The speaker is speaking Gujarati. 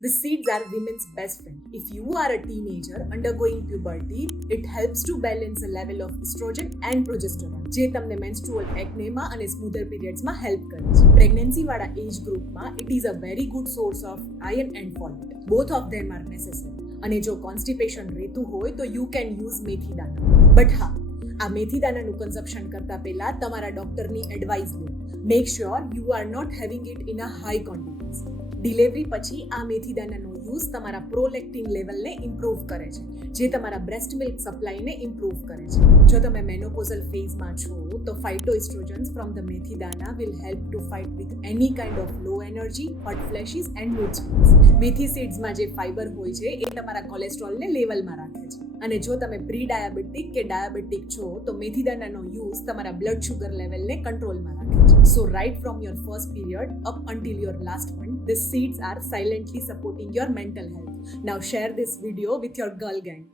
The seeds are women's best friend. If you are a teenager undergoing puberty, it helps to balance the level of estrogen and progesterone, જે તમને menstrual acne માં અને smoother periods માં help કરે છે. Pregnancy વાળા age group માં it is a very good source of iron and folate. Both of them are necessary. અને જો constipation રહેતું હોય તો you can use મેથી દાણા. But હા, આ મેથી દાણાનું કન્ઝપ્શન કરતા પહેલા તમારા ડોક્ટરની એડવાઇસ લો. Make sure you are not having it in a high quantities. Delivery પછી આ મેથી દાણાનો યુઝ તમારા પ્રોલેક્ટિન લેવલને ઇમ્પ્રૂવ કરે છે, જે તમારા બ્રેસ્ટ મિલ્ક સપ્લાયને ઇમ્પ્રૂવ કરે છે. જો તમે મેનોપોઝલ ફેઝમાં છો તો ફાઇટોએસ્ટ્રોજન્સ from the methi dana will help to fight with any kind of low energy, hot flashes and mood swings. મેથી સીડ્સમાં જે ફાઇબર હોય છે એ તમારા કોલેસ્ટ્રોલને લેવલમાં રાખે છે. અને જો તમે પ્રી ડાયાબિટીક કે ડાયાબિટીક છો તો મેથી દાણાનો યુઝ તમારા બ્લડ શુગર લેવલને કંટ્રોલમાં રાખે છે. So right from your first period up until your last one, these seeds are silently supporting your mental health. Now share this video with your girl gang.